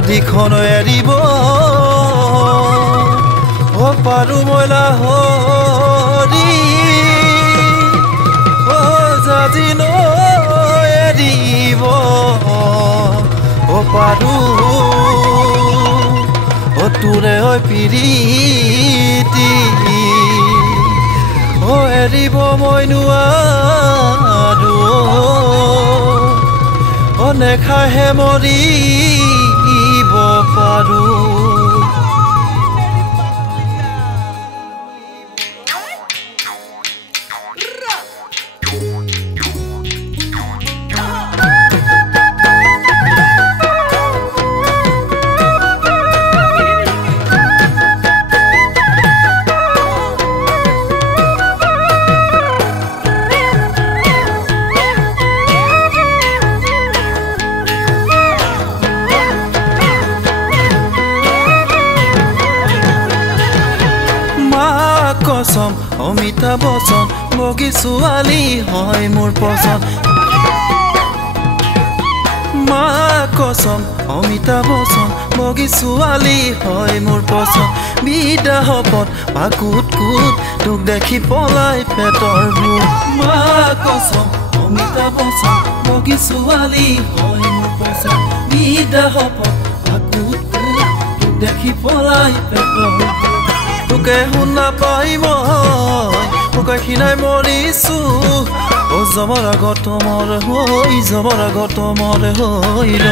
নদীখন এৰিব পাৰো মই লাহৰি জাজি এৰিব পাৰো তোৰে পিৰিতি এৰিব মই নোৱাৰো নেখাহে মৰিব পাৰো কসম অমিতা বচন বগী ছোৱালী হয় মোৰ পছন্দ মা কসম অমিতা বচন বগী ছোৱালী হয় মোৰ পছন্দ বিদা হপত পাকুত কুত তোক দেখি পলাই পেটৰ ভোক মা কসম অমিতা বচন বগী ছোৱালী হয় মোৰ পছন্দ বিদা হপত পাকুত কুত তোক দেখি পলাই পেটৰ ভোক তোকে শুনা পাই মই তোকে খিনাই মৰিছো জমৰ আগত মোৰ হৈ জমৰ আগত মোৰ হৈ ৰ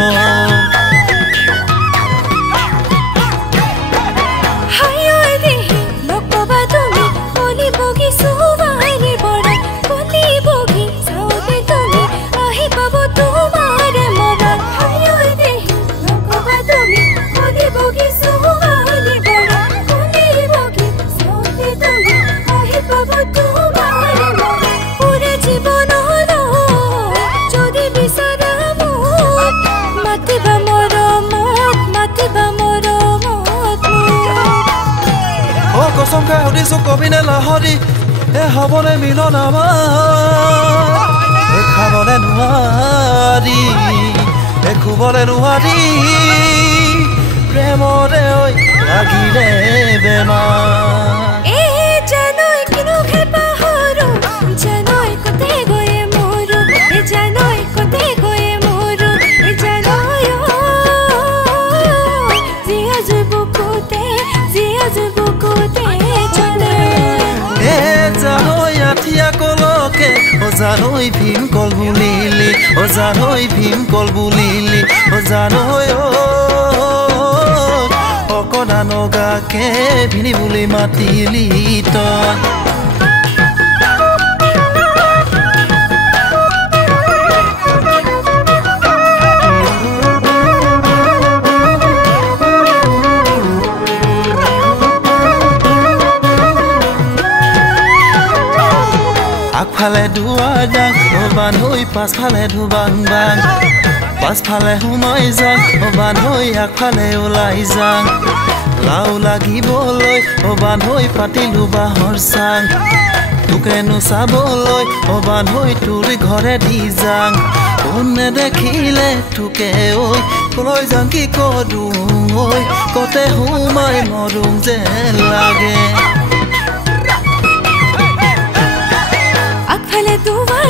কসমকে সুধিছো কবিনে লাহৰি হবনে মিলন আমাৰ খাবনে নোৱাৰি খুবলে নোৱাৰি প্ৰেমৰে লাগিলে বেমাৰ জানৈ ভীম কল বুলিলি জানৈ ভীম কল বুলিলি জানৈ অকণা নগাকে ভিনি বুলি মাতিলি তই আগফালে দুৱাৰ দাং বান্ধৈ পাছফালে ধুবাং বাং পাছফালে সোমাই যাং বান্ধৈ আগফালে ওলাই যাং লাও লাগিবলৈ বান্ধৈ পাতিলো বাঁহৰ চাং তোকেনো চাবলৈ বান্ধৈ তোৰ ঘৰে দি যাং কোনে দেখিলে তোকে কলৈ যাং কি কৰোঁ কতে সোমাই মৰোঁ যেন লাগে আগফালে তোমাৰ